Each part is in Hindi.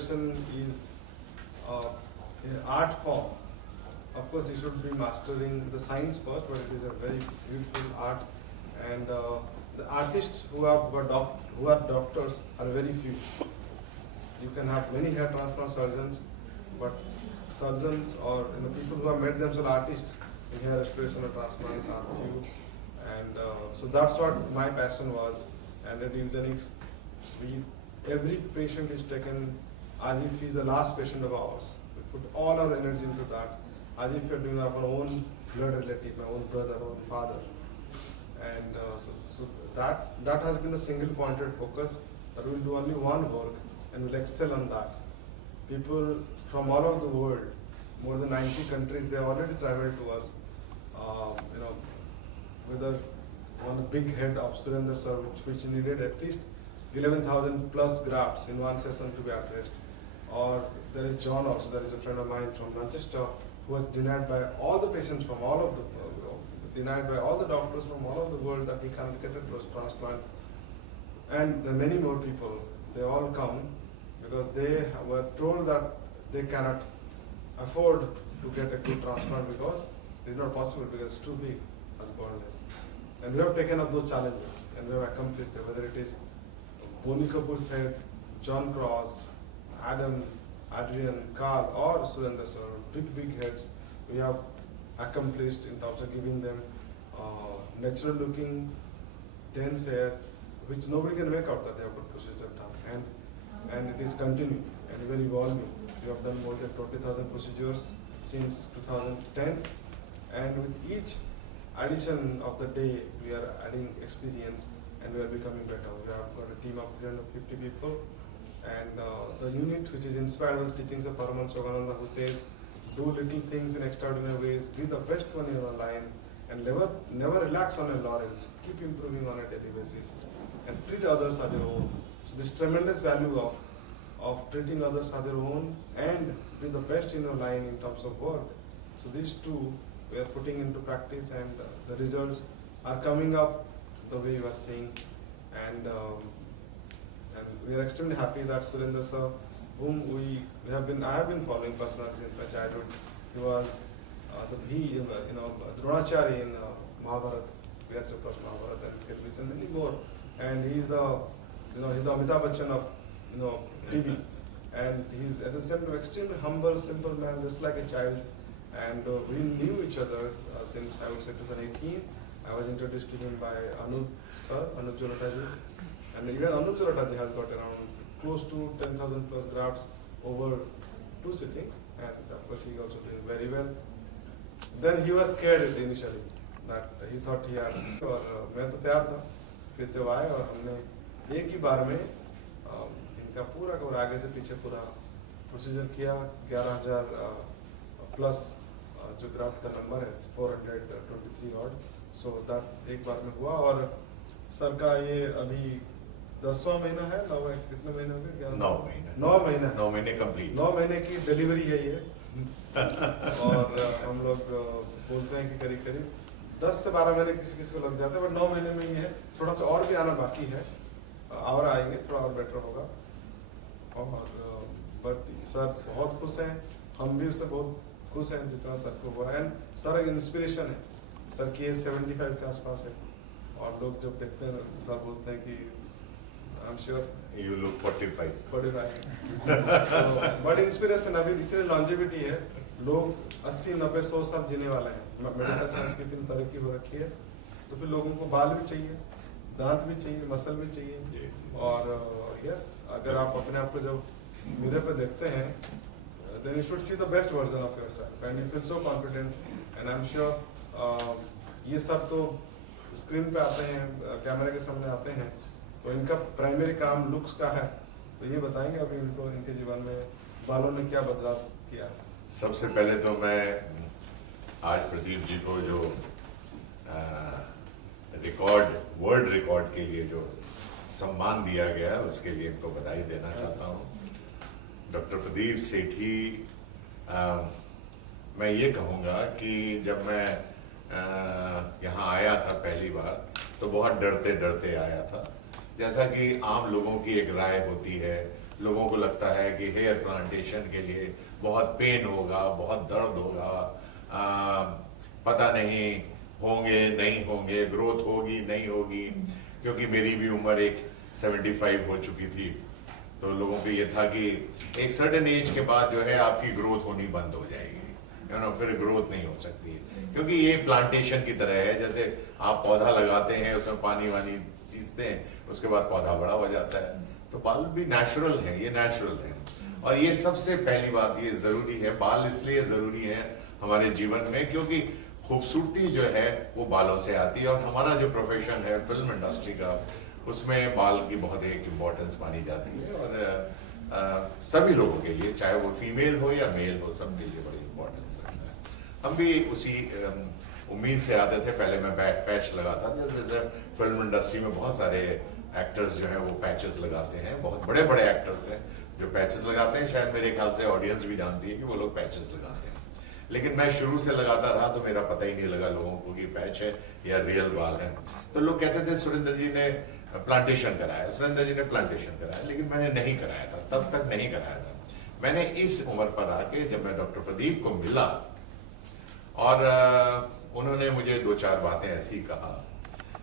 restoration is an art form. Of course, you should be mastering the science first, but it is a very beautiful art. And the artists who are doctors are very few. You can have many hair transplant surgeons, but surgeons or people who have made themselves artists in hair restoration or transplant are few. And so that's what my passion was. And at Eugenics, every patient is taken as if he's the last patient of ours. We put all our energy into that, as if we're doing our own blood relative, my own brother, own father. And so that has been the single pointed focus, that we'll do only one work and we'll excel on that. People from all over the world, more than 90 countries, they have already traveled to us. Whether on the big head of Surendra sir, which needed at least 11,000 plus grafts in one session to be addressed. Or there is John also, there is a friend of mine from Manchester who was denied by all the patients from all of the denied by all the doctors from all over the world that he can't get a breast transplant. And there are many more people. They all come because they were told that they cannot afford to get a good transplant because it is not possible, because it's too big as burnless. And we have taken up those challenges and we have accomplished it, whether it is Boni Kapoor's head, John Cross, Adam, Adrian, Carl, or Surendra sir, big heads, we have accomplished in terms of giving them natural looking, dense hair, which nobody can make out that they have put procedure done. And it is continuing and very evolving. We have done more than 20,000 procedures since 2010, and with each addition of the day, we are adding experience and we are becoming better. We have got a team of 350 people, and the unit which is inspired by the teachings of Paramahansa Yogananda, who says, do little things in extraordinary ways, be the best one in your line, and never relax on your laurels, keep improving on a daily basis, and treat others as your own. So this tremendous value of treating others as their own and be the best in your line in terms of work. So these two we are putting into practice, and the results are coming up the way you are seeing. And we are extremely happy that Surendra sir, whom I have been following personally since my childhood. He was Dronachari in Mahabharata, Veer Chapra's Mahabharata, and Kirvis, and many more. And he's the Amitabh Bachchan of TV, and he's at the same time extremely humble, simple man, just like a child. And we knew each other since, I would say, 2018. I was introduced to him by Anup Jalota. And even Anup Jalota has got around close to 10,000 plus grafts over 2 sittings, and of course he also doing very well. Then he was scared initially, that he thought he had, और मैं तो तैयार था. फिर जब आए और हमने एक ही बार में इनका पूरा और आगे से पीछे पूरा प्रोसीजर किया. 11,000 प्लस जो ग्राफ्ट का नंबर है 423 ऑड. सो दैट एक बार में हुआ. और सर का ये अभी 10वां महीना है, 9 कितने महीने हो गए? 9 महीने कंप्लीट. 9 महीने की डिलीवरी है ये. और हम लोग बोलते हैं कि करीब 10 से 12 महीने किसी को लग जाते हैं, बट 9 महीने में ही है. थोड़ा सा और भी आना बाकी है, और आएंगे, थोड़ा और बेटर होगा. और बट सर बहुत खुश हैं, हम भी उससे बहुत खुश हैं जितना सर को हुआ. एंड सर एक इंस्पिरेशन है. सर की एज 75 के आसपास है, और लोग जब देखते हैं सर बोलते हैं कि I am sure You look 45. But inspiration. अभी इतनी लॉन्जेविटी है, लोग 80, 90, 100 साल जीने वाले हैं. मेडिकल साइंस की इतनी तरक्की हो रखी है, तो फिर लोगों को बाल भी चाहिए, दांत भी चाहिए, मसल भी चाहिए. और यस, अगर आप अपने आप को जब मिरर पे देखते हैं, then you should see the best version of yourself, and you feel so confident. And I'm sure ये सब तो स्क्रीन पे आते हैं, कैमरे के सामने आते हैं, तो इनका प्राइमरी काम लुक्स का है. तो ये बताएंगे अभी इनको, इनके जीवन में बालों ने क्या बदलाव किया. सबसे पहले तो मैं आज प्रदीप जी को जो वर्ल्ड रिकॉर्ड के लिए जो सम्मान दिया गया है, उसके लिए इनको बधाई देना चाहता हूँ. डॉक्टर प्रदीप सेठी, मैं ये कहूँगा कि जब मैं यहाँ आया था पहली बार, तो बहुत डरते डरते आया था. जैसा कि आम लोगों की एक राय होती है, लोगों को लगता है कि हेयर प्लांटेशन के लिए बहुत पेन होगा, बहुत दर्द होगा, पता नहीं होंगे नहीं होंगे, ग्रोथ होगी नहीं होगी। क्योंकि मेरी भी उम्र एक 75 हो चुकी थी, तो लोगों को ये था कि एक सर्टेन एज के बाद जो है आपकी ग्रोथ होनी बंद हो जाएगी, फिर ग्रोथ नहीं हो सकती। क्योंकि ये प्लांटेशन की तरह है, जैसे आप पौधा लगाते हैं, उसमें पानी वानी सींचते हैं, उसके बाद पौधा बड़ा हो जाता है। तो बाल भी नेचुरल है, ये नेचुरल है। और ये सबसे पहली बात ये जरूरी है, बाल इसलिए जरूरी है हमारे जीवन में क्योंकि खूबसूरती जो है वो बालों से आती है। और हमारा जो प्रोफेशन है फिल्म इंडस्ट्री का, उसमें बाल की बहुत एक इम्पोर्टेंस मानी जाती है। और सभी लोगों के लिए, चाहे वो फीमेल हो या मेल हो, सबके लिए बड़ी इम्पोर्टेंस रखता है। हम भी उसी उम्मीद से आते थे। पहले मैं पैच लगाता था, जैसे फिल्म इंडस्ट्री में बहुत सारे एक्टर्स जो हैं वो पैचेस लगाते हैं, बहुत बड़े बड़े एक्टर्स हैं जो पैचेस लगाते हैं। शायद मेरे ख्याल से ऑडियंस भी जानती है कि वो लोग पैचेस लगाते हैं। लेकिन मैं शुरू से लगाता रहा तो मेरा पता ही नहीं लगा लोगों को कि पैच है या रियल बाल है। तो लोग कहते थे सुरेंद्र जी ने प्लांटेशन कराया, सुरेंद्र जी ने प्लांटेशन कराया, लेकिन मैंने नहीं कराया था, तब तक नहीं कराया था। मैंने इस उम्र पर आके जब मैं डॉक्टर प्रदीप को मिला और उन्होंने मुझे 2-4 बातें ऐसी कहा।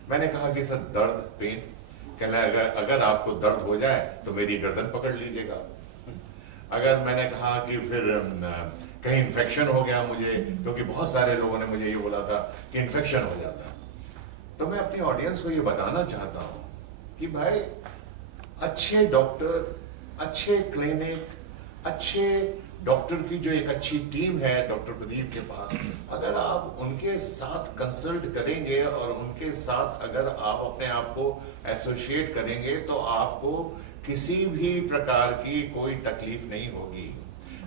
मैंने कहा कि सर दर्द, पेन, कहना अगर आपको दर्द हो जाए तो मेरी गर्दन पकड़ लीजिएगा। अगर मैंने कहा कि फिर कहीं इन्फेक्शन हो गया मुझे, क्योंकि बहुत सारे लोगों ने मुझे ये बोला था कि इन्फेक्शन हो जाता है, तो मैं अपनी ऑडियंस को ये बताना चाहता हूं कि भाई अच्छे डॉक्टर, अच्छे क्लिनिक, अच्छे डॉक्टर की जो एक अच्छी टीम है डॉक्टर प्रदीप के पास, अगर आप उनके साथ कंसल्ट करेंगे और उनके साथ अगर आप अपने आप को एसोसिएट करेंगे तो आपको किसी भी प्रकार की कोई तकलीफ नहीं होगी।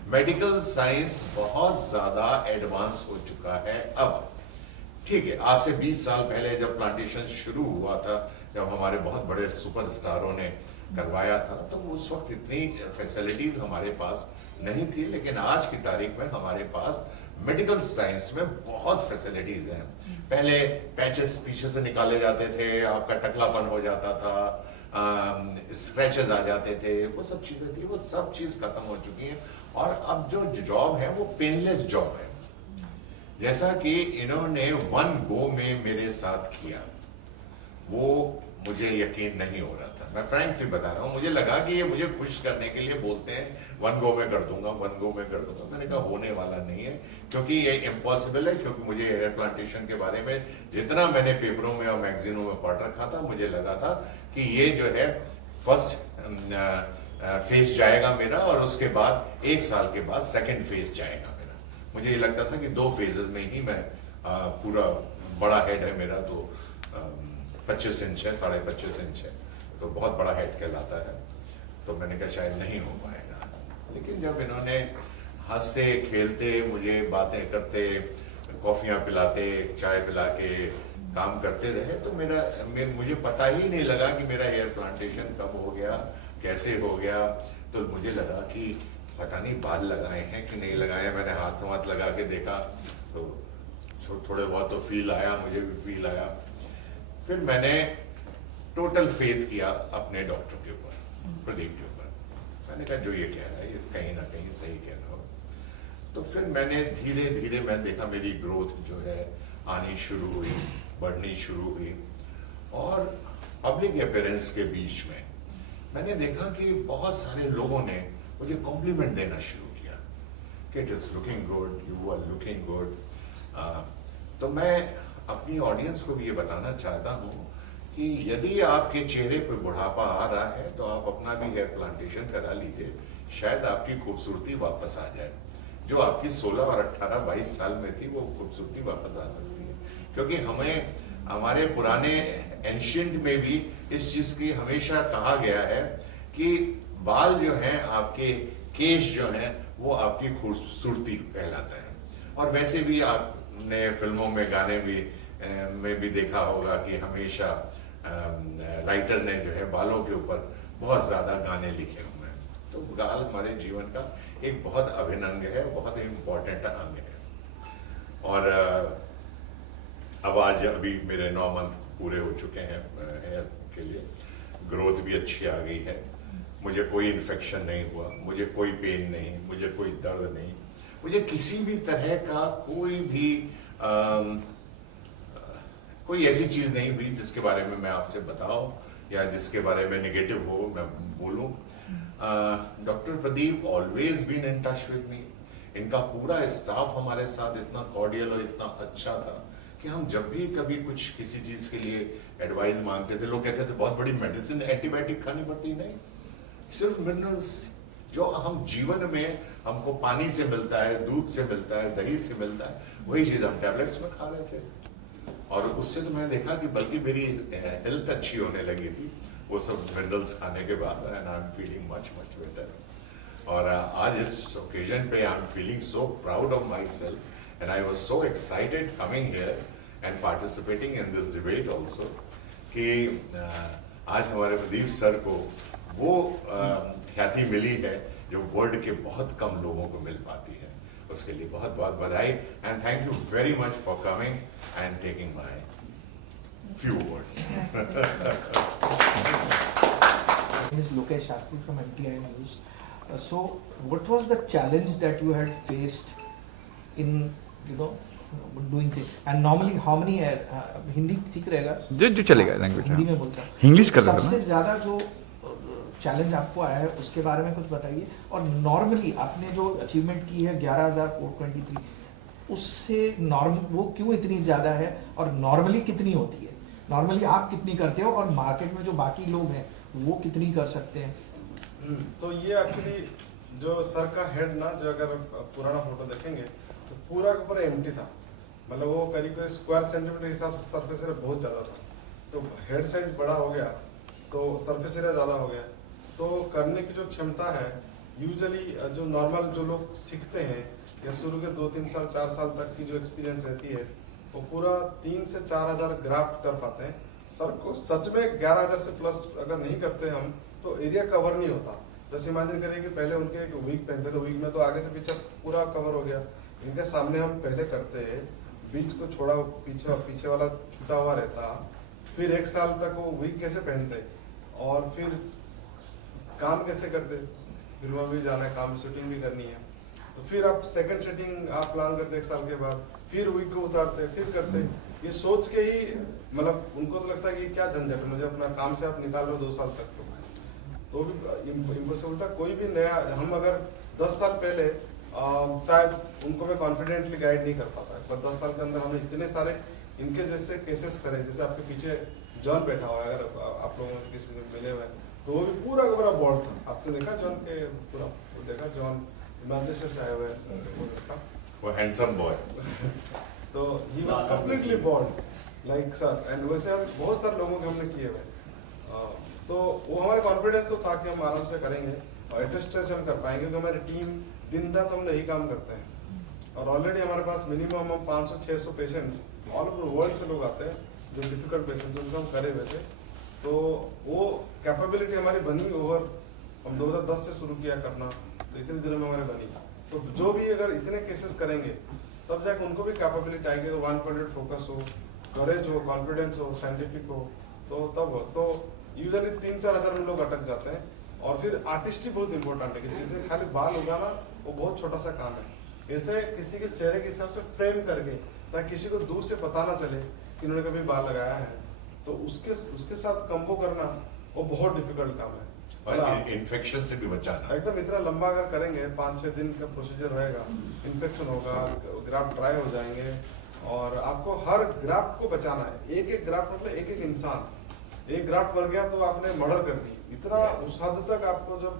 मेडिकल साइंस बहुत ज्यादा एडवांस हो चुका है अब। ठीक है, आज से 20 साल पहले जब प्लांटेशन शुरू हुआ था, जब हमारे बहुत बड़े सुपरस्टारों ने करवाया था, तो उस वक्त इतनी फैसिलिटीज हमारे पास नहीं थी। लेकिन आज की तारीख में हमारे पास मेडिकल साइंस में बहुत फैसिलिटीज हैं। पहले पैचेस पीछे से निकाले जाते थे, आपका टकलापन हो जाता था, स्क्रैचेस आ जाते थे, वो सब चीजें थी, वो सब चीज खत्म हो चुकी है। और अब जो जॉब है वो पेनलेस जॉब है। जैसा कि इन्होंने वन गो में मेरे साथ किया, वो मुझे यकीन नहीं हो रहा था। मैं फ्रैंकली बता रहा हूँ, मुझे लगा कि ये मुझे खुश करने के लिए बोलते हैं, वन गो में कर दूंगा, वन गो में कर दूंगा। मैंने कहा होने वाला नहीं है, क्योंकि ये इम्पॉसिबल है। क्योंकि मुझे हेयर प्लांटेशन के बारे में जितना मैंने पेपरों में और मैगजीनों में पढ़ रखा था, मुझे लगा था कि ये जो है फर्स्ट फेज जाएगा मेरा, और उसके बाद 1 साल के बाद सेकेंड फेज जाएगा मेरा। मुझे ये लगता था कि 2 फेजेस में ही मैं पूरा, बड़ा हेड है मेरा, तो 25 इंच है, 25.5 इंच है, तो बहुत बड़ा हेड कहलाता है। तो मैंने कहा शायद नहीं हो पाएगा। लेकिन जब इन्होंने हंसते खेलते मुझे बातें करते, कॉफियाँ पिलाते, चाय पिला के काम करते रहे, तो मुझे पता ही नहीं लगा कि मेरा हेयर प्लांटेशन कब हो गया, कैसे हो गया। तो मुझे लगा कि पता नहीं बाल लगाए हैं कि नहीं लगाए। मैंने हाथ लगा के देखा तो थोड़े बहुत तो फील आया, मुझे भी फील आया। फिर मैंने टोटल फेथ किया अपने डॉक्टर के ऊपर, प्रदीप के ऊपर। मैंने कहा जो ये कह रहा है ये कहीं ना कहीं सही कह रहा हो। तो फिर मैंने धीरे धीरे मैंने देखा मेरी ग्रोथ जो है आनी शुरू हुई, बढ़नी शुरू हुई। और पब्लिक अपीयरेंस के बीच में मैंने देखा कि बहुत सारे लोगों ने मुझे कॉम्प्लीमेंट देना शुरू किया कि it is looking good, you are looking good. तो मैं अपनी ऑडियंस को भी ये बताना चाहता हूँ कि यदि आपके चेहरे पर बुढ़ापा आ रहा है तो आप अपना भी हेयर प्लांटेशन करा लीजिए, शायद आपकी खूबसूरती वापस आ जाए। जो आपकी 16 और 18, 22 साल में थी वो खूबसूरती वापस आ सकती है। क्योंकि हमें हमारे पुराने एंशिएंट में भी इस चीज की हमेशा कहा गया है कि बाल जो हैं, आपके केश जो हैं, वो आपकी खूबसूरती कहलाता है। और वैसे भी आपने फिल्मों में, गाने में भी देखा होगा कि हमेशा राइटर ने जो है बालों के ऊपर बहुत ज्यादा गाने लिखे हुए हैं। तो बाल हमारे जीवन का एक बहुत अभिन्न अंग है, बहुत ही इम्पोर्टेंट अंग है। और अब अभी मेरे 9 मंथ पूरे हो चुके हैं हेयर के लिए, ग्रोथ भी अच्छी आ गई है। मुझे कोई इन्फेक्शन नहीं हुआ, मुझे कोई पेन नहीं, मुझे कोई दर्द नहीं, मुझे किसी भी तरह का कोई ऐसी चीज नहीं हुई जिसके बारे में मैं आपसे बताऊं या जिसके बारे में नेगेटिव हो मैं बोलूं। Doctor Pradeep always been in touch with me. इनका पूरा स्टाफ हमारे साथ इतना कॉर्डियल और इतना अच्छा था कि हम जब भी कभी कुछ किसी चीज के लिए एडवाइस मांगते थे, लोग कहते थे बहुत बड़ी मेडिसिन एंटीबायोटिक खानी पड़ती, नहीं, सिर्फ मिनरल्स जो हम जीवन में हमको पानी से मिलता है, दूध से मिलता है, दही से मिलता है, वही चीज हम टैबलेट्स में खा रहे थे। और उससे तो मैंने देखा कि बल्कि मेरी हेल्थ अच्छी होने लगी थी वो सब मिनरल्स खाने के बाद, and I am feeling much much better. और आज इस ओकेजन पे I am feeling so proud of my self and I was so excited coming here and participating in this debate also कि आज हमारे प्रदीप सर को वो ख्याति मिली है जो वर्ल्ड के बहुत कम लोगों को मिल पाती है। उसके लिए बहुत बहुत बधाई and thank you very much for coming and taking my few words. Ms. Lokesh Shastri from MTI News. So, what was the challenge that you had faced in, doing things? And normally, how many? Hindi ठीक रहेगा? जो चलेगा लैंग्वेज। हिंदी में बोलता हूँ। इंग्लिश कर देना। सबसे ज्यादा जो चैलेंज आपको आया है उसके बारे में कुछ बताइए। और नॉर्मली आपने जो अचीवमेंट की है 11,423, उससे वो क्यों इतनी ज्यादा है और नॉर्मली कितनी होती है? नॉर्मली आप कितनी करते हो और मार्केट में जो बाकी लोग हैं वो कितनी कर सकते हैं? तो ये एक्चुअली जो सर का हेड ना, जो अगर पुराना फोटो देखेंगे तो पूरा के पूरा एम्प्टी था, मतलब वो करीब स्क्वायर सेंटीमीटर के हिसाब से सरफेस एरिया बहुत ज़्यादा था। तो हेड साइज बड़ा हो गया तो सरफेस एरिया ज़्यादा हो गया, तो करने की जो क्षमता है यूजुअली जो नॉर्मल जो लोग सीखते हैं या शुरू के 2-3 साल 4 साल तक की जो एक्सपीरियंस रहती है वो पूरा 3 से 4,000 ग्राफ्ट कर पाते हैं। सर को सच में 11,000 से प्लस अगर नहीं करते हम तो एरिया कवर नहीं होता। जैसे इमेजिन करिए कि पहले उनके एक वीक पहनते थे, वीक में तो आगे से पीछे पूरा कवर हो गया। इनके सामने हम पहले करते हैं, बीच को छोड़ा पीछे वाला छूटा हुआ रहता, फिर 1 साल तक वो वीक कैसे पहनते और फिर काम कैसे करते, फिल्मों भी जाना है, काम शूटिंग भी करनी है, तो फिर आप सेकंड सेटिंग आप प्लान करते 1 साल के बाद, फिर वीक को उतारते, फिर करते। ये सोच के ही मतलब उनको तो लगता है कि क्या झंझट, मुझे अपना काम से आप निकाल लो 2 साल तक, तो भी इम्पॉसिबल था। कोई भी नया, हम अगर 10 साल पहले शायद उनको मैं कॉन्फिडेंटली गाइड नहीं कर पाता, पर 10 साल के अंदर हमने इतने सारे इनके जैसे केसेस करे। जैसे आपके पीछे जॉन बैठा हुआ है, अगर आप लोगों में किसी से मिले हुए तो वो भी पूरा का पूरा बॉर्ड था। आपने देखा जॉन के पूरा देखा, जॉन मैनचेस्टर से आए हुए हैं, वो हैंडसम बॉय तो he was completely bored like sir. And वैसे हम बहुत सारे लोगों के हमने किए हुए, तो वो हमारे कॉन्फिडेंस तो था कि हम आराम से करेंगे और एट स्ट्रेच हम कर पाएंगे, क्योंकि हमारी टीम दिन रात हम यही काम करते हैं। और ऑलरेडी हमारे पास मिनिमम हम 500-600 पेशेंट्स ऑल ओवर वर्ल्ड से लोग आते हैं जो डिफिकल्ट पेशेंट्स उनको हम करे हुए थे। तो वो कैपेबिलिटी हमारी बनी ओवर, हम 2010 से शुरू किया करना, तो इतने दिनों में हमारी बनी। तो जो भी अगर इतने केसेस करेंगे तब जाकर उनको भी कैपेबिलिटी आएगी, 1 पॉइंटेड फोकस हो, करेज हो, कॉन्फिडेंस हो, साइंटिफिक हो, तो तब तो यूजुअली 3-4 हज़ार में लोग अटक जाते हैं। और फिर आर्टिस्टी बहुत इंपॉर्टेंट है कि जितने खाली बाल उगाना वो बहुत छोटा सा काम है। ऐसे किसी के चेहरे के हिसाब से फ्रेम करके, ताकि किसी को दूर से पता ना चले कि इन्होंने कभी बाल लगाया है, तो उसके साथ कंबो करना वो बहुत डिफिकल्ट काम है। और इन्फेक्शन से भी बचाना एकदम इतना लंबा अगर करेंगे, 5-6 दिन का प्रोसीजर रहेगा, इन्फेक्शन होगा, ग्राफ्ट ड्राई हो जाएंगे और आपको हर ग्राफ्ट को बचाना है। एक ग्राफ्ट मतलब एक इंसान, एक ग्राफ्ट बन गया तो आपने मर्डर कर दी। इतना उस हद तक आपको जब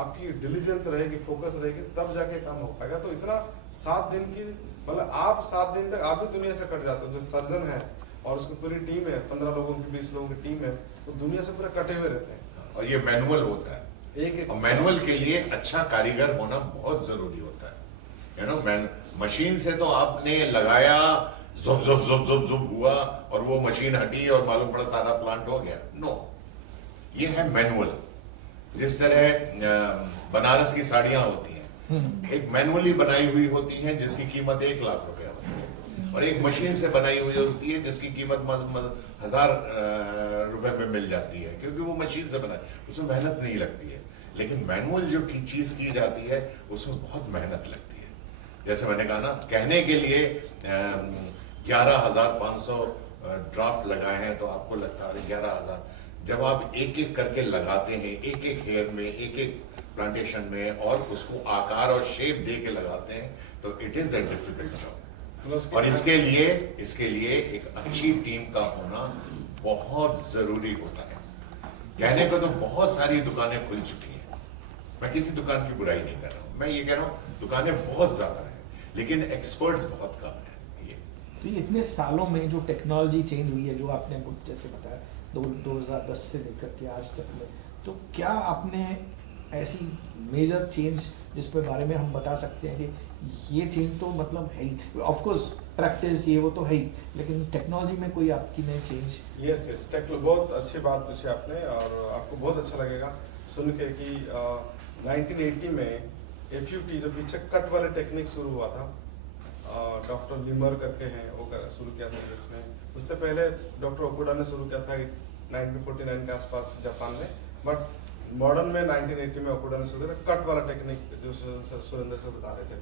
आपकी डिलीजेंस रहेगी, फोकस रहेगी, तब जाके काम हो पाएगा। तो इतना 7 दिन की, मतलब आप 7 दिन तक आप भी दुनिया से कट जाते हो। जो सर्जन है और उसकी पूरी टीम है, 15 लोगों की 20 लोगों की टीम है, वो दुनिया से पूरा कटे हुए रहते हैं। और ये मैनुअल होता है, एक मैनुअल के लिए अच्छा कारीगर होना बहुत जरूरी होता है। मशीन से तो आपने लगाया, जुब जुब जुब जुब जुब हुआ और वो मशीन हटी और मालूम पड़ा सारा प्लांट हो गया। नो, ये है मैनुअल। जिस तरह बनारस की साड़ियां होती हैं, एक मैनुअली बनाई हुई होती हैं जिसकी कीमत 1 लाख रुपया होती है, और एक मशीन से बनाई हुई होती है जिसकी कीमत 1000 रुपए में मिल जाती है, क्योंकि वो मशीन से बनाई, उसमें मेहनत नहीं लगती है। लेकिन मैनुअल जो की चीज की जाती है उसमें बहुत मेहनत लगती है। जैसे मैंने कहा ना, कहने के लिए 11,500 ड्राफ्ट लगाए हैं तो आपको लगता है 11,000, जब आप एक एक करके लगाते हैं, एक एक हेयर में, एक एक प्लांटेशन में, और उसको आकार और शेप दे के लगाते हैं, तो it is a difficult job. और इसके लिए एक अच्छी टीम का होना बहुत जरूरी होता है। कहने को तो बहुत सारी दुकानें खुल चुकी हैं, मैं किसी दुकान की बुराई नहीं कर रहा हूँ, मैं ये कह रहा हूँ दुकानें बहुत ज्यादा हैं, लेकिन एक्सपर्ट्स बहुत कम हैं। तो ये इतने सालों में जो टेक्नोलॉजी चेंज हुई है, जो आपने जैसे बताया 2010 से लेकर के आज तक में, तो क्या आपने ऐसी मेजर चेंज जिस पे बारे में हम बता सकते हैं कि ये चेंज तो मतलब है ही, ऑफ कोर्स प्रैक्टिस ये वो तो है ही, लेकिन टेक्नोलॉजी में कोई आपकी नई चेंज? यस, बहुत अच्छी बात पूछी आपने, और आपको बहुत अच्छा लगेगा सुन के कि 1980 में FUT जो पीछे कट वाले टेक्निक शुरू हुआ था, डॉक्टर लिमर करके हैं, वो शुरू किया था जिसमें, उससे पहले डॉक्टर ओकुडा ने शुरू किया था 1949 के आसपास जापान में, बट मॉडर्न में 1980 में ओकुडा ने शुरू किया था कट वाला टेक्निक, जो सुरेंद्र से बता रहे थे।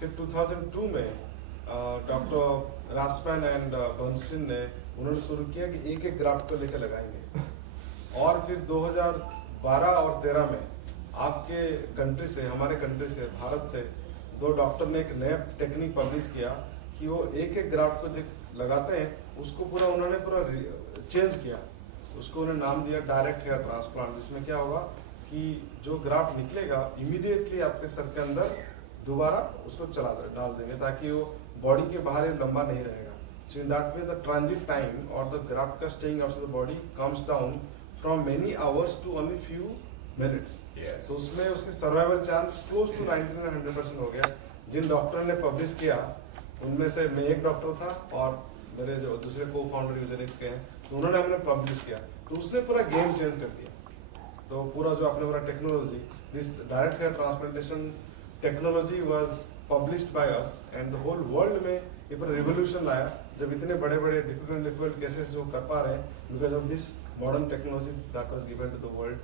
फिर 2002 में डॉक्टर रासमैन एंड बंसिन ने उन्होंने शुरू किया कि एक एक ग्राफ्ट को लेकर लगाएंगे, और फिर 2012 और 13 में आपके कंट्री से, हमारे कंट्री से, भारत से 2 डॉक्टर ने एक नया टेक्निक पब्लिश किया कि वो एक एक ग्राफ्ट को जो लगाते हैं उसको पूरा उन्होंने पूरा चेंज किया, उसको उन्होंने नाम दिया डायरेक्ट हेयर ट्रांसप्लांट, जिसमें क्या होगा कि जो ग्राफ्ट निकलेगा इमीडिएटली आपके सर के अंदर दोबारा उसको डाल देंगे, ताकि वो बॉडी के बाहर लंबा नहीं रहेगा। So in that way the transit time और द ग्राफ्ट का staying outside the body comes down from many hours to only few minutes. तो उसमें उसकी सर्वाइवल चांस क्लोज टू 99-100% हो गया। जिन डॉक्टर ने पब्लिश किया उनमें से मैं एक डॉक्टर था, और मेरे जो दूसरे को फाउंडर यूजेनिक्स के हैं, तो उन्होंने हमने पब्लिश किया, तो उसने पूरा गेम चेंज कर दिया। तो पूरा जो आपने बोला technology, this direct hair transplantation technology was published by us, and the whole world में ये पूरा रिवोल्यूशन लाया, जब इतने बड़े बड़े डिफिकल्ट केसेस जो कर पा रहे हैं because of this modern technology that was given to the world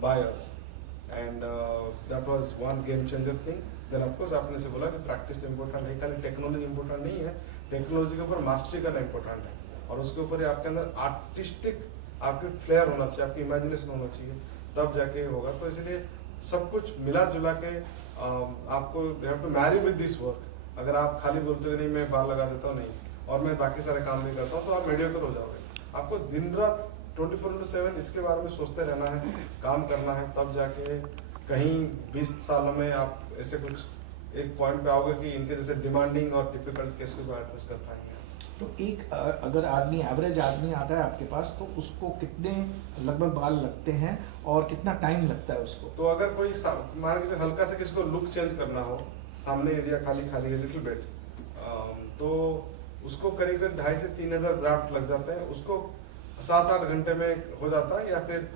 by us, and that was one game changer thing. Then of course आपने से बोला कि प्रैक्टिस इम्पोर्टेंट है, खाली टेक्नोलॉजी इम्पोर्टेंट नहीं है, टेक्नोलॉजी के ऊपर मास्टरी करना इम्पोर्टेंट है, और उसके ऊपर आपके अंदर आर्टिस्टिक आपके फ्लेयर होना चाहिए, आपकी इमेजिनेशन होना चाहिए, तब जाके होगा। तो इसलिए सब कुछ मिला जुला के आपको you have to marry with this work. अगर आप खाली बोलते हो नहीं मैं बाल लगा देता हूँ नहीं, और मैं बाकी सारे काम भी करता हूँ, तो आप मेडियोकर हो जाओगे। आपको दिन रात 24/7 इसके बारे में सोचते रहना है, काम करना है, तब जाके कहीं 20 सालों में आप ऐसे कुछ एक पॉइंट पे आओगे कि इनके जैसे डिमांडिंग और डिफिकल्ट केस को एड्रेस कर पाएंगे। तो एक अगर आदमी एवरेज आदमी आता है आपके पास, तो उसको कितने लगभग बाल लगते हैं और कितना टाइम लगता है उसको? तो अगर कोई मान के हल्का से किसको लुक चेंज करना हो, सामने एरिया खाली खाली है लिटिल बिट, तो उसको करीब 2,500 से 3,000 ग्राफ्ट लग जाते हैं, उसको 7-8 घंटे में हो जाता है, या फिर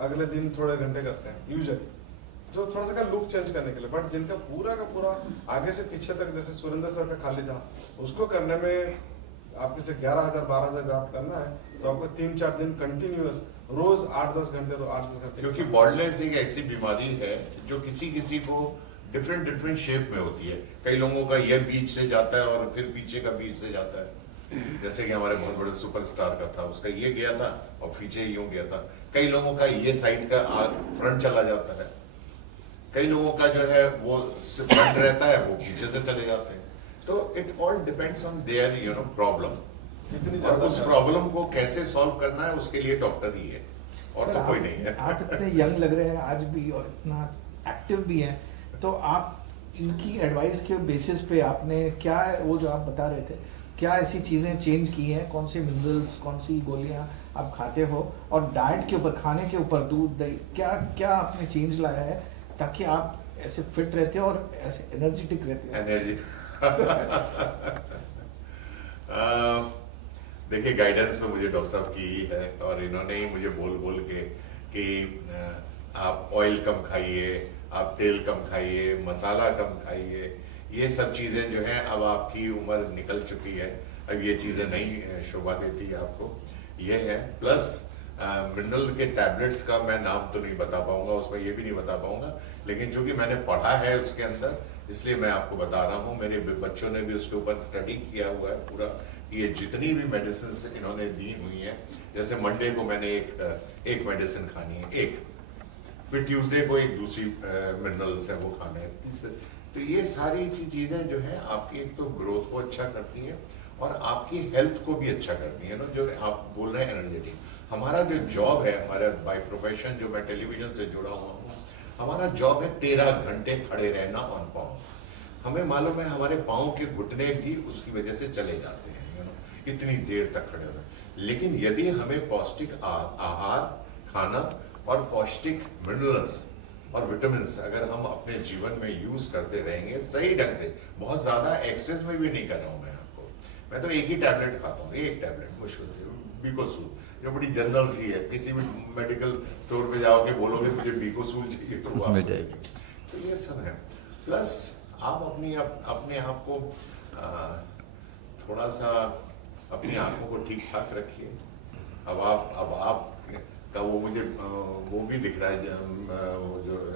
अगले दिन थोड़े घंटे करते हैं यूजुअली, जो थोड़ा सा का लुक चेंज करने के लिए। बट जिनका पूरा का पूरा आगे से पीछे तक, जैसे सुरेंद्र सर का खाली था, उसको करने में आपके से 11,000-12,000 ग्राफ्ट करना है, तो आपको 3-4 दिन कंटिन्यूअस रोज 8-10 घंटे, क्योंकि बॉल्डनेस एक ऐसी बीमारी है जो किसी किसी को डिफरेंट शेप में होती है। कई लोगों का ये बीच से जाता है और फिर पीछे का बीच से जाता है, जैसे कि हमारे बहुत बड़े सुपरस्टार का था, उसका ये गया था और पीछे यूं गया था। कई लोगों का ये साइड का फ्रंट चला जाता है, कई लोगों का जो है वो फ्रंट रहता है, वो पीछे से चले जाते हैं। तो it all depends on their problem, और उस प्रॉब्लम को कैसे सॉल्व करना है उसके लिए डॉक्टर ही है, और तो कोई नहीं है। आप इतने यंग लग रहे हैं आज भी और इतना एक्टिव भी हैं, तो आप इनकी एडवाइस के बेसिस पे आपने क्या, वो जो आप बता रहे थे, क्या ऐसी चीज़ें चेंज की हैं, कौन से मिनरल्स, कौन सी गोलियां आप खाते हो, और डाइट के ऊपर, खाने के ऊपर, दूध दही, क्या क्या आपने चेंज लाया है ताकि आप ऐसे फिट रहते हो और ऐसे एनर्जेटिक रहते हो? एनर्जी देखिए, गाइडेंस तो मुझे डॉक्टर साहब की ही है, और इन्होंने ही मुझे बोल बोल के कि आप ऑयल कम खाइए, आप तेल कम खाइए, मसाला कम खाइए, ये सब चीज़ें जो हैं, अब आपकी उम्र निकल चुकी है, अब ये चीज़ें नहीं शोभा देती है आपको, ये है। प्लस मिनरल के टैबलेट्स का मैं नाम तो नहीं बता पाऊंगा, उसमें ये भी नहीं बता पाऊंगा, लेकिन चूंकि मैंने पढ़ा है उसके अंदर इसलिए मैं आपको बता रहा हूँ। मेरे बच्चों ने भी उसके ऊपर स्टडी किया हुआ है पूरा कि ये जितनी भी मेडिसिन इन्होंने दी हुई हैं, जैसे मंडे को मैंने एक मेडिसिन खानी है, एक, फिर ट्यूसडे को एक दूसरी मिनरल्स है वो खाने हैं। तो ये सारी चीजें जो है आपकी एक तो ग्रोथ को अच्छा करती है और आपकी हेल्थ को भी अच्छा करती है ना। जो आप बोल रहे हैं एनर्जेटिक, हमारा जो जॉब है, हमारा बाय प्रोफेशन जो मैं टेलीविजन से जुड़ा हुआ हूँ, हमारा जॉब है 13 घंटे खड़े रहना ऑन पाँव। हमें मालूम है हमारे पाँव के घुटने भी उसकी वजह से चले जाते हैं, इतनी देर तक खड़े रहना। लेकिन यदि हमें पौष्टिक आहार खाना और पौष्टिक मिनरल्स और विटामिन अगर हम अपने जीवन में यूज करते रहेंगे सही ढंग से, बहुत ज्यादा एक्सेस में भी नहीं कर रहा हूं मैं तो एक ही टैबलेट खाता हूँ, एक टैबलेट मुश्किल से, बीकोसूल, जो बड़ी जनरल सी है, किसी भी मेडिकल स्टोर पे जाओगे बोलोगे मुझे बीकोसूल चाहिए तो वो आपको देंगे। तो ये सब है। प्लस आप अपने आप को थोड़ा सा अपनी आंखों को ठीक ठाक रखिए। अब आप का वो मुझे वो भी दिख रहा है जो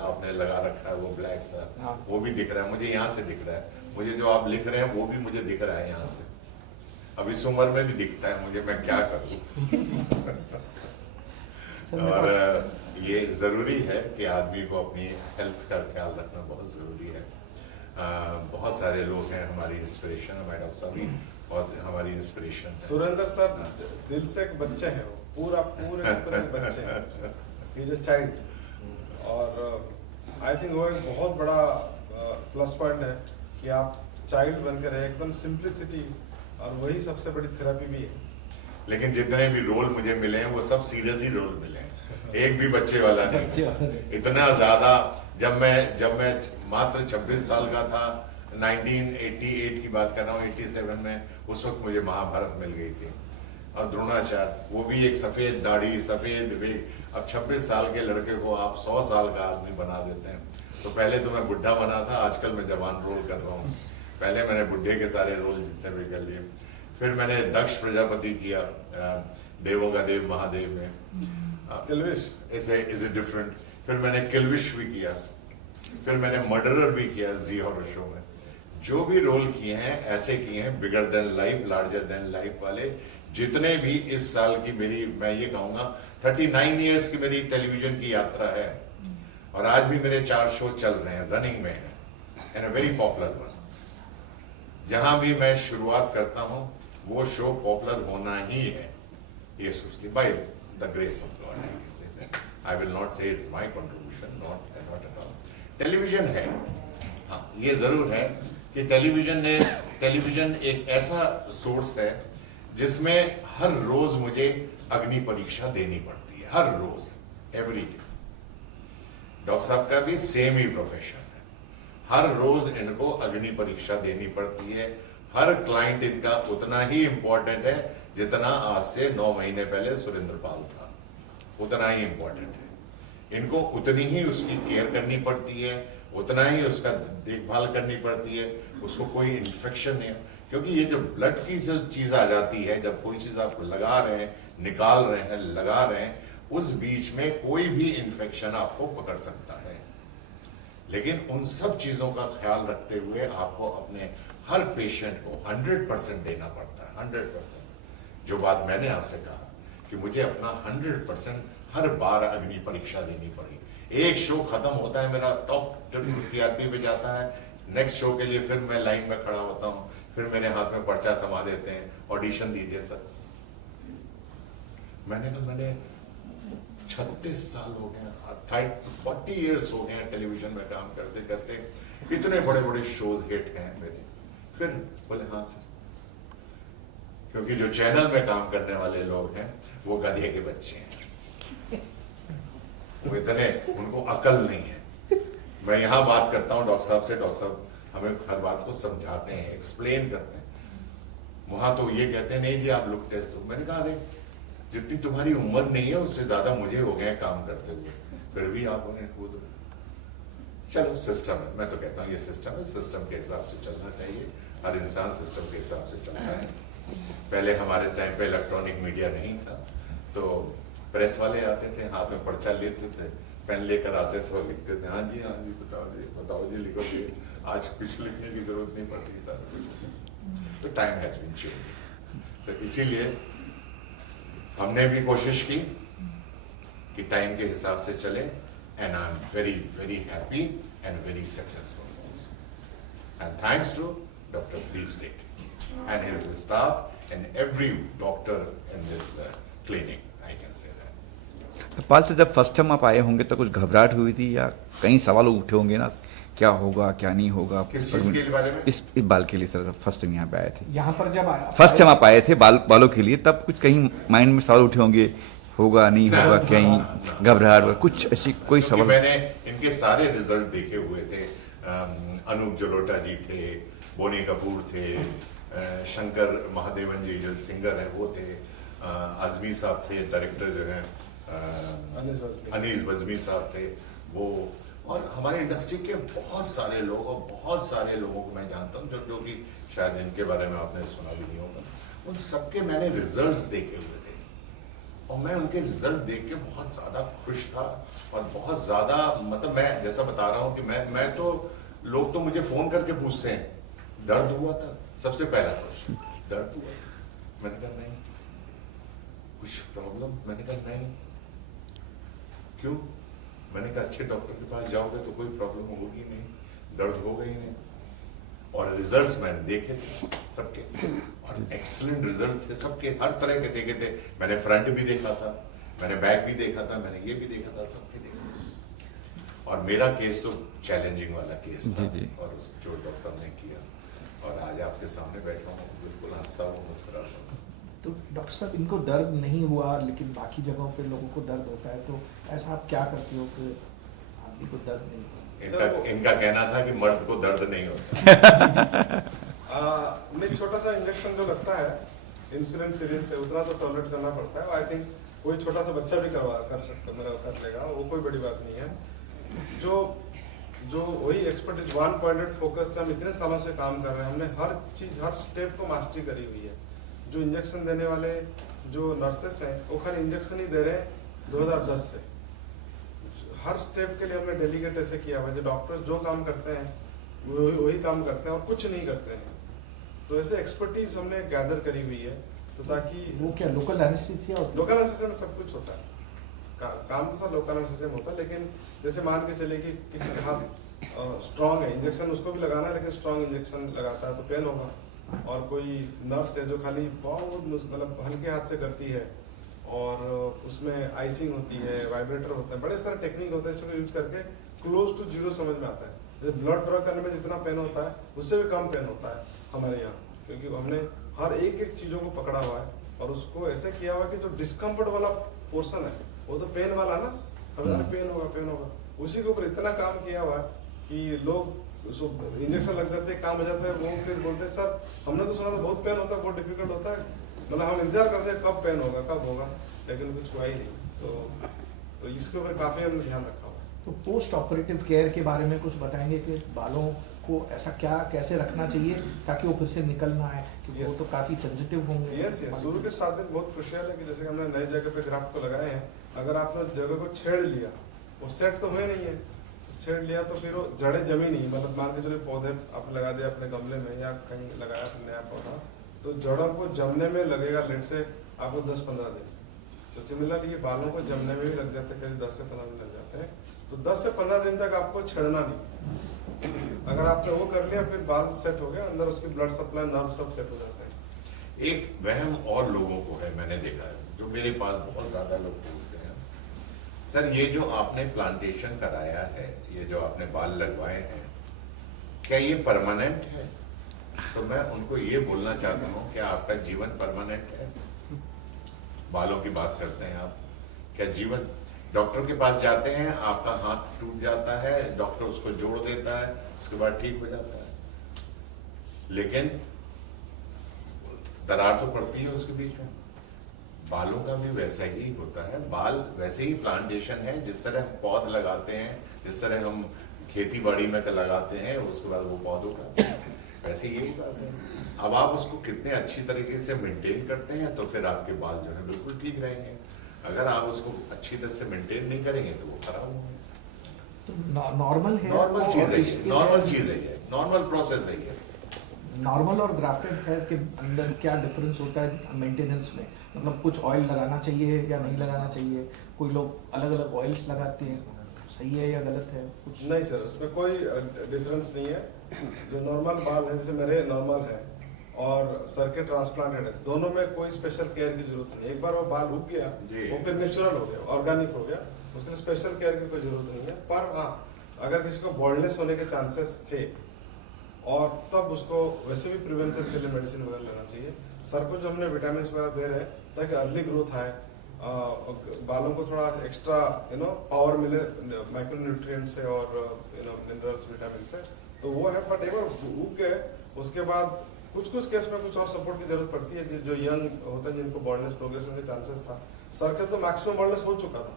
आपने लगा रखा है वो ब्लैक सा, वो भी दिख रहा है मुझे, यहाँ से दिख रहा है मुझे, जो आप लिख रहे हैं वो भी मुझे दिख रहा है यहाँ से। अब इस उम्र में भी दिखता है मुझे, मैं क्या करूँ। और ये जरूरी है कि आदमी को अपनी हेल्थ का ख्याल रखना बहुत जरूरी है। बहुत सारे लोग हैं हमारी इंस्पिरेशन, हमारे डॉक्टर साहब भी बहुत हमारी इंस्पिरेशन है। सुरेंद्र सर दिल से एक बच्चे हैं, वो पूरे बच्चे हैं, इज अ चाइल्ड। और आई थिंक वो एक बहुत बड़ा प्लस पॉइंट है कि आप चाइल्ड बनकर रहे, एकदम सिंप्लिसिटी, और वही सबसे बड़ी थेरेपी भी है। लेकिन जितने भी रोल मुझे मिले हैं वो सब सीरियस ही रोल मिले हैं, एक भी बच्चे वाला नहीं। इतना ज्यादा जब मैं मात्र 26 साल का था, 1988 की बात कर रहा हूँ, 87 में, उस वक्त मुझे महाभारत मिल गई थी और द्रोणाचार्य, वो भी एक सफेद दाढ़ी सफेद वेग। अब 26 साल के लड़के को आप 100 साल का आदमी बना देते हैं। तो पहले तो मैं बुढ़ा बना था, आजकल मैं जवान रोल कर रहा हूँ। पहले मैंने बुढ़े के सारे रोल जितने भी कर लिए। फिर मैंने दक्ष प्रजापति किया देवों का देव महादेव में, किल्विश इज ए डिफरेंट। फिर मैंने किल्विश भी किया, फिर मैंने मर्डरर भी किया जी हॉरर शो में। जो भी रोल किए हैं ऐसे किए हैं bigger than life, larger than life वाले। जितने भी इस साल की मेरी, मैं ये कहूँगा 39 इयर्स की मेरी टेलीविजन की यात्रा है, और आज भी मेरे 4 शो चल रहे हैं, रनिंग में है, and a very popular one. जहां भी मैं शुरुआत करता हूं वो शो पॉपुलर होना ही है, ये सोचती by the grace of God. I can say that, I will not say it's my contribution, not at all. Television है, हाँ ये जरूर है कि टेलीविजन एक ऐसा सोर्स है जिसमें हर रोज मुझे अग्नि परीक्षा देनी पड़ती है, हर रोज, एवरी डे। डॉक्टर साहब का भी सेम ही प्रोफेशन है, हर रोज इनको अग्नि परीक्षा देनी पड़ती है। हर क्लाइंट इनका उतना ही इंपॉर्टेंट है जितना आज से 9 महीने पहले सुरेंद्र पाल था, उतना ही इंपॉर्टेंट है। इनको उतनी ही उसकी केयर करनी पड़ती है, उतना ही उसका देखभाल करनी पड़ती है, उसको कोई इन्फेक्शन नहीं, क्योंकि ये जो ब्लड की जो चीज आ जाती है, जब कोई चीज आप लगा रहे हैं, निकाल रहे हैं, लगा रहे हैं, उस बीच में कोई भी इन्फेक्शन आपको पकड़ सकता है। लेकिन उन सब चीजों का ख्याल रखते हुए आपको अपने हर पेशेंट को 100% देना पड़ता है, 100%। जो बात मैंने आपसे कहा कि मुझे अपना 100% हर बार अग्नि परीक्षा देनी पड़ी। एक शो खत्म होता है मेरा, टॉप टीआरपी पे जाता है, नेक्स्ट शो के लिए फिर मैं लाइन में खड़ा होता हूँ, फिर मेरे हाथ में पर्चा थमा देते हैं, ऑडिशन दीजिए सर। मैंने कहा मैंने 36 साल हो गए, 40 इयर्स हो गए टेलीविजन में काम करते करते, इतने बड़े बड़े शोज हिट हैं मेरे। फिर बोले हाँ सर, क्योंकि जो चैनल में काम करने वाले लोग हैं वो गधे के बच्चे हैं, वो इतने, उनको अकल नहीं है। मैं यहाँ बात करता हूँ डॉक्टर साहब से, डॉक्टर साहब हमें हर बात को समझाते हैं, एक्सप्लेन करते हैं। वहां तो ये कहते हैं नहीं जी आप लुक टेस्ट हो। मैंने कहा अरे जितनी तुम्हारी उम्र नहीं है उससे ज्यादा मुझे हो गए काम करते हुए, फिर भी आप उन्हें खुद। चलो सिस्टम है, मैं तो कहता हूँ ये सिस्टम है, सिस्टम के हिसाब से चलना चाहिए। हर इंसान सिस्टम के हिसाब से चलता है। पहले हमारे टाइम पे इलेक्ट्रॉनिक मीडिया नहीं था, तो प्रेस वाले आते थे, हाथ में पर्चा लेते थे, पेन लेकर आते थे और लिखते थे, हाँ जी बताओ जी लिखो जी। आज कुछ लिखने की जरूरत नहीं पड़ती सर। तो टाइम हैज बीन चेंजिंग। तो इसीलिए हमने भी कोशिश की कि टाइम के हिसाब से चले, and I am very very happy and very successful also. And thanks to doctor Pradeep Seth and his staff and every doctor in this clinic, I can say that. पाल से जब फर्स्ट टाइम आप आए होंगे तो कुछ घबराहट हुई थी या कई सवाल उठे होंगे ना, क्या होगा क्या नहीं होगा? किस चीज के बारे में? इस बाल के लिए सर, फर्स्ट टाइम यहाँ पे आए थे। यहाँ पर जब आया फर्स्ट टाइम आप आए थे बालों के लिए, तब कुछ कहीं माइंड में सवाल उठे होंगे, होगा नहीं होगा, कहीं घबराहट हुआ, कुछ ऐसी कोई क्योंकि सवाल? मैंने इनके सारे रिजल्ट देखे हुए थे। अनूप जलोटा जी थे, बोनी कपूर थे, शंकर महादेवन जी जो सिंगर है वो थे, आजमी साहब थे, डायरेक्टर जो है अनीस बज़मी साहब थे वो, और हमारे इंडस्ट्री के बहुत सारे लोग, और बहुत सारे लोगों को मैं जानता हूँ जो कि शायद इनके बारे में आपने सुना भी नहीं होगा। उन सबके मैंने रिजल्ट्स देखे हुए थे और मैं उनके रिजल्ट देख के बहुत ज़्यादा खुश था, और बहुत ज़्यादा, मतलब मैं जैसा बता रहा हूँ कि मैं तो, लोग तो मुझे फ़ोन करके पूछते हैं दर्द हुआ था, सबसे पहला क्वेश्चन, दर्द हुआ था? मैंने कहा नहीं। कुछ प्रॉब्लम? मैंने कहा नहीं। क्यों? मैंने कहा अच्छे डॉक्टर के पास जाओगे तो कोई प्रॉब्लम होगी नहीं, दर्द होगा ही नहीं। और रिजल्ट्स मैंने देखे थे सबके, और एक्सीलेंट रिजल्ट थे सबके, हर तरह के देखे थे। मैंने फ्रंट भी देखा था, मैंने बैक भी देखा था, मैंने ये भी देखा था, सबके देखा था। और मेरा केस तो चैलेंजिंग वाला केस था, और जो डॉक्टर साहब ने किया, और आज आपके सामने बैठा हूँ, बिल्कुल हंसता हूँ, मुस्कुराता हूँ। तो डॉक्टर साहब, इनको दर्द नहीं हुआ लेकिन बाकी जगहों पे लोगों को दर्द होता है, तो ऐसा आप क्या करते हो कि आदमी को दर्द नहीं होता? इनका कहना था कि मर्द को दर्द नहीं होता। नहीं, छोटा सा इंजेक्शन जो लगता है इंसुलिन सिरिंज से, उतना तो टॉलरेट करना पड़ता है। आई थिंक कोई छोटा सा बच्चा भी कर सकता, मेरा कर लेगा, वो कोई बड़ी बात नहीं है। जो वही एक्सपर्ट, 1 पॉइंटेड फोकस से हम इतने सालों से काम कर रहे हैं, हमने हर चीज, हर स्टेप को मास्टरी करी हुई है। जो इंजेक्शन देने वाले जो नर्सेस हैं वो खाली इंजेक्शन ही दे रहे हैं 2010 से। हर स्टेप के लिए हमने डेलीगेट ऐसे किया हुआ है, जो डॉक्टर्स जो काम करते हैं वही काम करते हैं और कुछ नहीं करते हैं। तो ऐसे एक्सपर्टीज हमने गैदर करी हुई है, तो ताकि वो क्या लोकल एनेस्थीसिया होता है? लोकल एनेस्थीसिया में सब कुछ होता है, काम तो सब लोकल एनेस्थीसिया में होता है। लेकिन जैसे मान के चले कि किसी का हाथ स्ट्रांग है, इंजेक्शन उसको भी लगाना है, लेकिन स्ट्रांग इंजेक्शन लगाता है तो पेन होगा। और कोई नर्स है जो खाली बहुत मतलब हल्के हाथ से करती है, और उसमें आइसिंग होती है, वाइब्रेटर होता है, बड़े सारे टेक्निक होते हैं, इसको यूज करके क्लोज टू जीरो समझ में आता है। जैसे ब्लड ड्रॉ करने में जितना पेन होता है उससे भी कम पेन होता है हमारे यहाँ, क्योंकि हमने हर एक चीज़ों को पकड़ा हुआ है और उसको ऐसे किया हुआ है कि जो डिस्कम्फर्ट वाला पोर्शन है वो तो पेन वाला ना, हर पेन होगा, उसी के ऊपर इतना काम किया हुआ है कि लोग उसको इंजेक्शन लग जाते हैं, काम हो जाता है, वो फिर बोलते हैं सर हमने तो सुना था बहुत पेन होता है, बहुत डिफिकल्ट होता है, मतलब हम इंतजार करते हैं कब पेन होगा, कब होगा, लेकिन कुछ हुआ ही नहीं। तो इसके ऊपर काफ़ी हमने ध्यान रखा हुआ। तो पोस्ट ऑपरेटिव केयर के बारे में कुछ बताएंगे कि बालों को ऐसा क्या कैसे रखना चाहिए ताकि वो फिर से निकल ना आए, क्योंकि वो तो काफ़ी सेंसिटिव होंगे। यस, शुरू के 7 दिन बहुत क्रुशियल है कि जैसे हमने नई जगह पे ग्राफ्ट को लगाए हैं, अगर आपने जगह को छेड़ लिया, वो सेट तो हुए नहीं है, छेड़ लिया तो फिर वो जड़ें जमी नहीं, मतलब मान के चलिए पौधे आपने लगा दिया अपने गमले में या कहीं लगाया अपने नया पौधा, तो जड़ों को जमने में लगेगा लेट से आपको 10-15 दिन। तो सिमिलरली ये बालों को जमने में भी लग जाते हैं, करीब 10 से 15 दिन लग जाते हैं। तो 10 से 15 दिन तक आपको छेड़ना नहीं, अगर आपने वो कर लिया फिर बाल सेट हो गया, अंदर उसकी ब्लड सप्लाई, नर्व सब सेट हो जाते हैं। एक वहम और लोगों को है, मैंने देखा है, जो मेरे पास बहुत ज्यादा लोग पूछते हैं, सर ये जो आपने प्लांटेशन कराया है, ये जो आपने बाल लगवाए हैं, क्या ये परमानेंट है? तो मैं उनको ये बोलना चाहता हूँ, क्या आपका जीवन परमानेंट है? बालों की बात करते हैं आप, क्या जीवन, डॉक्टर के पास जाते हैं, आपका हाथ टूट जाता है, डॉक्टर उसको जोड़ देता है, उसके बाद ठीक हो जाता है, लेकिन दरार तो पड़ती है उसके बीच में। बालों का भी वैसा ही होता है, बाल वैसे ही प्लांटेशन है, जिस तरह हम पौध लगाते हैं, जिस तरह हम खेती बाड़ी में लगाते हैं, उसके बाद वो पौधों का वैसे यही बात है। अब आप उसको कितने अच्छी तरीके से मेंटेन करते हैं तो फिर आपके बाल जो है बिल्कुल ठीक रहेंगे। अगर आप उसको अच्छी तरह से मेंटेन नहीं करेंगे तो वो खराब होंगे। तो नॉर्मल है नॉर्मल और चीज है, इसके नॉर्मल से- चीज है ये, नॉर्मल प्रोसेस है ये। नॉर्मल और ग्राफ्टेड हेयर के अंदर क्या डिफरेंस होता है मेंटेनेंस में? मतलब कुछ ऑयल लगाना चाहिए या नहीं लगाना चाहिए? कोई लोग अलग अलग ऑयल्स लगाते हैं, सही है या गलत है कुछ? नहीं सर, उसमें कोई डिफरेंस नहीं है। जो नॉर्मल बाल है, जैसे मेरे नॉर्मल है और सर के ट्रांसप्लांटेड है, दोनों में कोई स्पेशल केयर की जरूरत नहीं है। एक बार वो बाल उग गया, जी। वो फिर नेचुरल हो गया, ऑर्गेनिक हो गया, उसके लिए स्पेशल केयर की कोई जरूरत नहीं है। पर हाँ, अगर किसी को बॉल्डनेस होने के चांसेस थे और तब उसको वैसे भी प्रिवेंशन के लिए मेडिसिन वगैरह लेना चाहिए। सर को जो हमने विटामिन वगैरह दे रहे हैं ताकि अर्ली ग्रोथ आए, बालों को थोड़ा एक्स्ट्रा पावर मिले माइक्रो न्यूट्रिएंट से और मिनरल्स विटामिन से, तो वो है। बट एक बार उग गए उसके बाद कुछ कुछ केस में कुछ और सपोर्ट की जरूरत पड़ती है। जो यंग होता है जिनको बॉल्डनेस प्रोग्रेशन के चांसेस था, सर के तो मैक्सिमम बॉल्डनेस हो चुका था,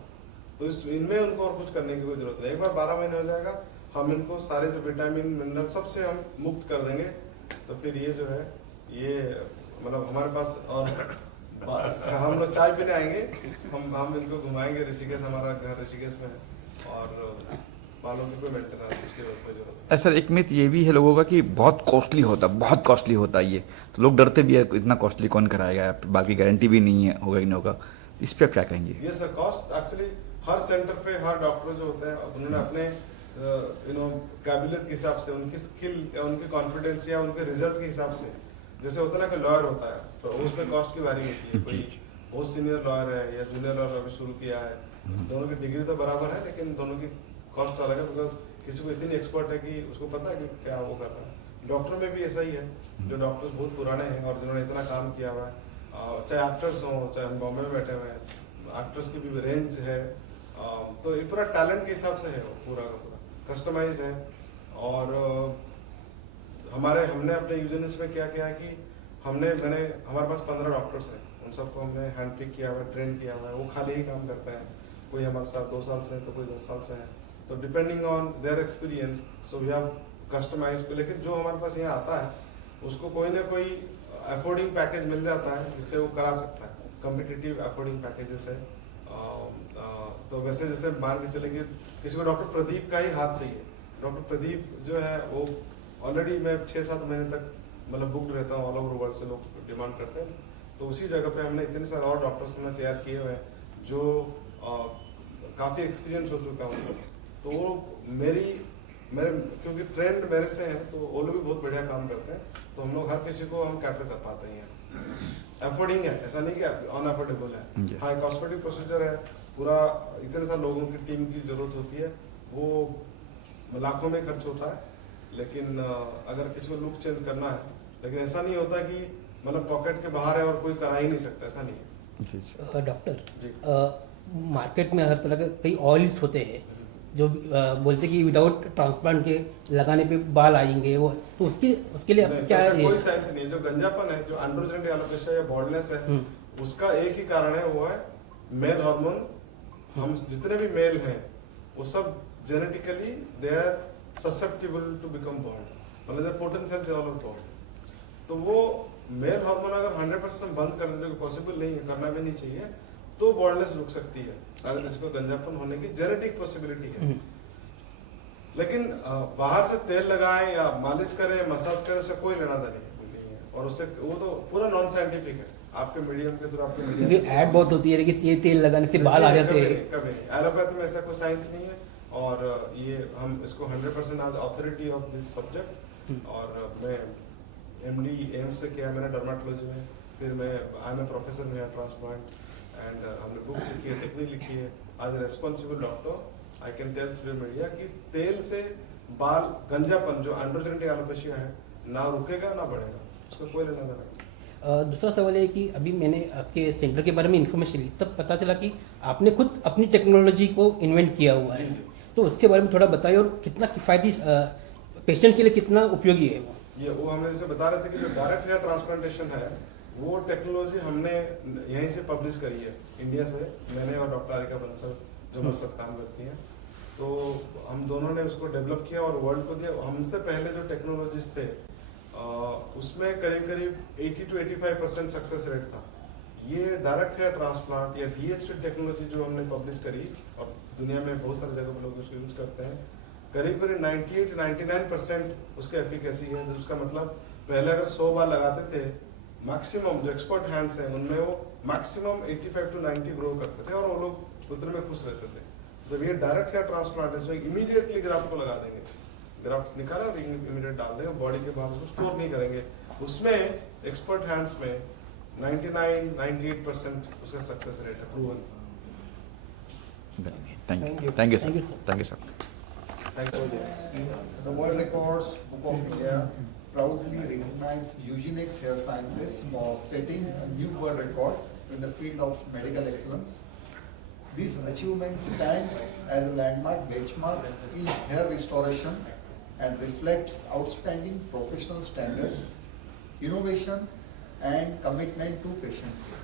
तो इनमें उनको और कुछ करने की कोई जरूरत नहीं। एक बार 12 महीने हो जाएगा, हम इनको सारे जो विटामिन मिनरल सबसे हम मुक्त कर देंगे, तो फिर ये जो है ये मतलब हमारे पास और हम लोग चाय पीने आएंगे, हम इनको घुमाएंगे। ऋषिकेश, हमारा घर ऋषिकेश में है और बालों की कोई मेंटेनेंस उसकी कोई जरूरत सर एक मिथ ये भी है लोगों का कि बहुत कॉस्टली होता है ये, तो लोग डरते भी है इतना कॉस्टली कौन कराएगा, बाकी गारंटी भी नहीं है होगा कि नहीं होगा, इस पर आप क्या कहेंगे? ये सर कॉस्ट एक्चुअली हर सेंटर पे हर डॉक्टर जो होते हैं उन्होंने अपने काबिलियत के हिसाब से, उनकी स्किल या उनके कॉन्फिडेंस या उनके रिजल्ट के हिसाब से, जैसे होता है ना कि लॉयर होता है तो उसमें कॉस्ट की वारी होती है। कोई बहुत सीनियर लॉयर है या जूनियर लॉयर अभी शुरू किया है, दोनों की डिग्री तो बराबर है लेकिन दोनों की कॉस्ट अलग है, बिकॉज किसी को इतनी एक्सपर्ट है कि उसको पता है कि क्या वो कर रहा है। डॉक्टर में भी ऐसा ही है, जो डॉक्टर्स बहुत पुराने हैं और जिन्होंने इतना काम किया हुआ है, चाहे एक्टर्स हों, चाहे हम बॉम्बे में बैठे हुए हैं, एक्टर्स की भी रेंज है, तो ये पूरा टैलेंट के हिसाब से है, वो पूरा का पूरा कस्टमाइज्ड है। और हमने अपने यूजर्स में क्या किया है कि हमारे पास 15 डॉक्टर्स हैं, उन सबको हमने हैंड पिक किया हुआ है, ट्रेन किया हुआ है, वो खाली ही काम करते हैं। कोई हमारे साथ 2 साल से है तो कोई 10 साल से है, तो depending on their experience so we have customised. लेकिन जो हमारे पास यहाँ आता है उसको कोई ना कोई अफोर्डिंग पैकेज मिल जाता है जिससे वो करा सकता है, कॉम्पिटिटिव अफोर्डिंग पैकेजेस है। तो वैसे जैसे मान के चले कि किसी को डॉक्टर प्रदीप का ही हाथ चाहिए, डॉक्टर प्रदीप जो है वो ऑलरेडी मैं 6-7 महीने तक मतलब बुक रहता हूँ, ऑल ओवर वर्ल्ड से लोग डिमांड करते हैं, तो उसी जगह पे हमने इतने सारे और डॉक्टर्स हमने तैयार किए हुए हैं जो काफ़ी एक्सपीरियंस हो चुका है उनको, तो वो मेरे क्योंकि ट्रेंड मेरे से हैं तो वो लोग भी बहुत बढ़िया काम करते हैं, तो हम लोग हर किसी को हम कैटर कर पाते हैं। अफोर्डिंग है, ऐसा नहीं कि अनअफोर्डेबल है। हाँ, कॉस्मेटिक प्रोसीजर है पूरा, इतने सारे लोगों की टीम की जरूरत होती है, वो लाखों में खर्च होता है। लेकिन अगर किसी को लुक चेंज करना है, लेकिन ऐसा नहीं होता कि मतलब पॉकेट के बाहर है और कोई करा ही नहीं सकता, ऐसा नहीं है। डॉक्टर, मार्केट में हर तरह के कई ऑयल्स होते हैं जो बोलते हैं कि विदाउट ट्रांसप्लांट के लगाने पे बाल आएंगे, वो तो उसके लिए नहीं, क्या ऐसा है? कोई साइंस नहीं है। जो गंजापन है, जो एंड्रोजेनिक एलोपेशिया या बॉल्डनेस है, उसका एक ही कारण है, वो है मेल हार्मोन। हम जितने भी मेल हैं वो सब genetically they are susceptible to become bald, मतलब पोटेंशियल डेवलप बॉल्ड। तो वो मेल हार्मोन अगर 100% बंद कर दें, जो पॉसिबल नहीं है, करना भी नहीं चाहिए, तो बॉल्डनेस रुक सकती है, अगर जिसको गंजापन होने की जेनेटिक पॉसिबिलिटी है। लेकिन बाहर से तेल लगाएं या मालिश करें, मसाज करें, उससे कोई लेना देना नहीं है, और उससे वो तो पूरा नॉन साइंटिफिक है। आपके मीडियम के थ्रू, आपके क्योंकि ऐड बहुत होती है लेकिन ये तेल लगाने से बाल आ जाते हैं। कभी नहीं, एलोपैथी में ऐसा कोई साइंस नहीं है, और ये हम इसको 100% आज अथॉरिटी ऑफ दिस सब्जेक्ट। और मैं MD एम्स से किया मैंने डर्माटोलॉजी में, फिर मैं आई एम ए प्रोफेसर में ट्रांसप्लांट, एंड हमने बुक लिखी है, टेक्निक लिखी है। आज responsible doctor I can tell through media कि तेल से बाल गंजापन जो एंड्रोजेनिक एलोपेशिया है ना रुकेगा ना बढ़ेगा, उसका कोई लेना देना नहीं। दूसरा सवाल है कि अभी मैंने आपके सेंटर के बारे में इन्फॉर्मेशन ली, तब पता चला कि आपने खुद अपनी टेक्नोलॉजी को इन्वेंट किया हुआ है, तो उसके बारे में थोड़ा बताइए, और कितना किफ़ायती पेशेंट के लिए कितना उपयोगी है वो? वो हमने जैसे बता रहे थे कि जो डायरेक्ट हेयर ट्रांसप्लांटेशन है, वो टेक्नोलॉजी हमने यहीं से पब्लिश करी है इंडिया से, मैंने और डॉक्टर आरिका बंसल जो मेरे साथ काम करती हैं, तो हम दोनों ने उसको डेवलप किया और वर्ल्ड को दिया। हमसे पहले जो टेक्नोलॉजीज थे उसमें करीब 80 to 85% सक्सेस रेट था। ये डायरेक्ट हेयर ट्रांसप्लांट या DHT टेक्नोलॉजी जो हमने पब्लिश करी और दुनिया में बहुत सारी जगह पर लोग उसको यूज करते हैं, करीब करीब 98-99% उसका एफिकेसी है। तो उसका मतलब पहले अगर 100 बार लगाते थे, मैक्सिमम जो एक्सपर्ट हैंड्स हैं उनमें वो मैक्सिमम 85 to 90 ग्रो करते थे और वो लोग उतने में खुश रहते थे। जब ये डायरेक्ट हेयर ट्रांसप्लांट है, इसमें इमीडिएटली ग्राफ्ट को लगा देंगे, ग्राफ्ट निकाला और इमीडिएट डाल देंगे, बॉडी के बाहर उसको स्टोर नहीं करेंगे। उसमें एक्सपर्ट हैंड्स में 99-98% उसका सक्सेस रेट है, proven. Thank Thank you you. Thank you Thank you, sir sir. Thank you sir thank you. The World Records Book of India proudly recognized Eugenex Hair Sciences for setting a new world record in the field of medical excellence. This achievement stands as a landmark benchmark in hair restoration and reflects outstanding professional standards, innovation, and commitment to patient care.